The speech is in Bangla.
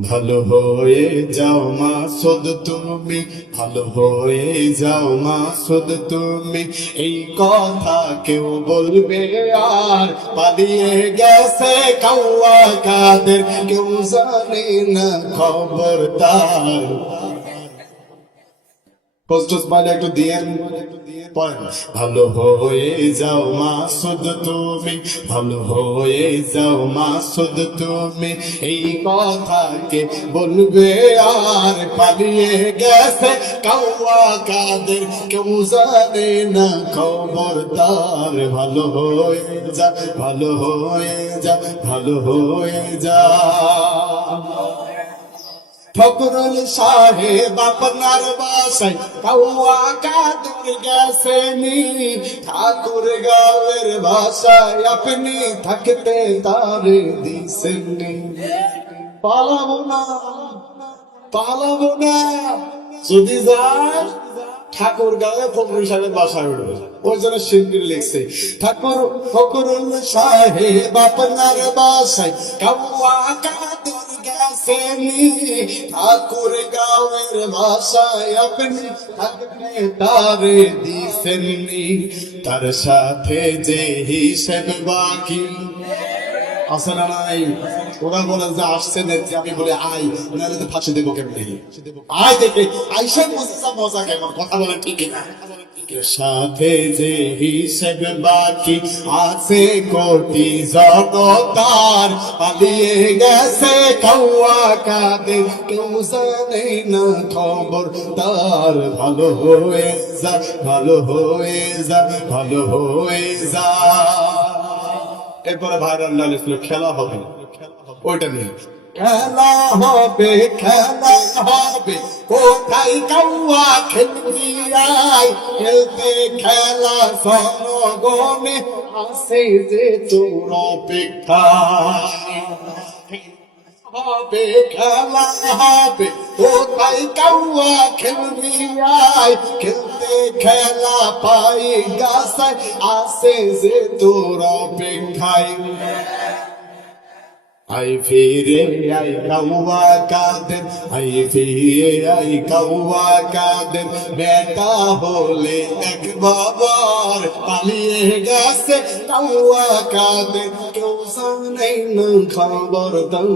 ভালো হয়ে যাও মা, সদ তুমি। ভালো হয়ে যাও মা, সদ তুমি। এই কথা কেউ বলবে আর পালিয়ে গেছে কাউয়া কাদের। কেউ জানে না খবরদার। পোস্টস মানে একটু দিয়ে ভালো হয়ে যাও মা, শুধ তুমি। ভালো হয়ে যাও মা, শুধ তুমি। এই কথাকে বলবে আর পালিয়ে গেছে কাউয়া কাদের কেউ জানে না খবরদার। ভালো হয়ে যা, ভালো হয়ে যা, ভালো হয়ে যা। ফকরুল সাহেব আপনার বাসায় কাউয়া কাদুর গেছেনি ঠাকুর গাঁয়ের ভাষায় আপনি থাকতে তারে দিছেননি পালাবো না পালাবো না যদি যায় ঠাকুর গায়ে ফকরুল সাহেবের বাসায় উঠবে। ওই জন্য শিল্পীর লিখছে, ঠাকুর ফকরুল সাহেব আপনার বাসায় কাউয়া কাদুর গেছেনি ঠাকুর গাঁয়ের ভাষায় আপনি তারে দিছেননি তার সাথে যে হিসেব বাকি আছে না নাই? ওরা যে আসছে নেত্রী আমি বলে আই তো ফাঁসি দেবো কেমনি? আয় দেখে। মজা মজা কেমন? কথা বলে না সাথে যে হিসেব বাকি আছে, কোটি পালিয়ে গেছে কাউয়া কাদের। কেউ জানে না খবর তার। ভালো হয়ে যা, ভালো হয়ে যা, ভালো হয়ে যা। এরপরে ভাইরাল লাল ছিল খেলা হবে ওইটা নিয়ে। খেলা হবে খেলা হবে। কোথায় কাউয়া খেলবি খেলতে খেলা জনগণে আসে যে তোর অপেক্ষা। হবে, খেলা হবে। কোথায় কাউয়া খেলবি আয়। খেলতে খেলা পাই গাছায় আসে যে তোর অপেক্ষায়। আই ফিরে আই কাউয়া কাদের, আই ফিরে আই কাউয়া কাদের। বেটা হলে এক বাবার পালিয়ে গেছে কাউয়া কাদের। কেউ জানে না খবর দাম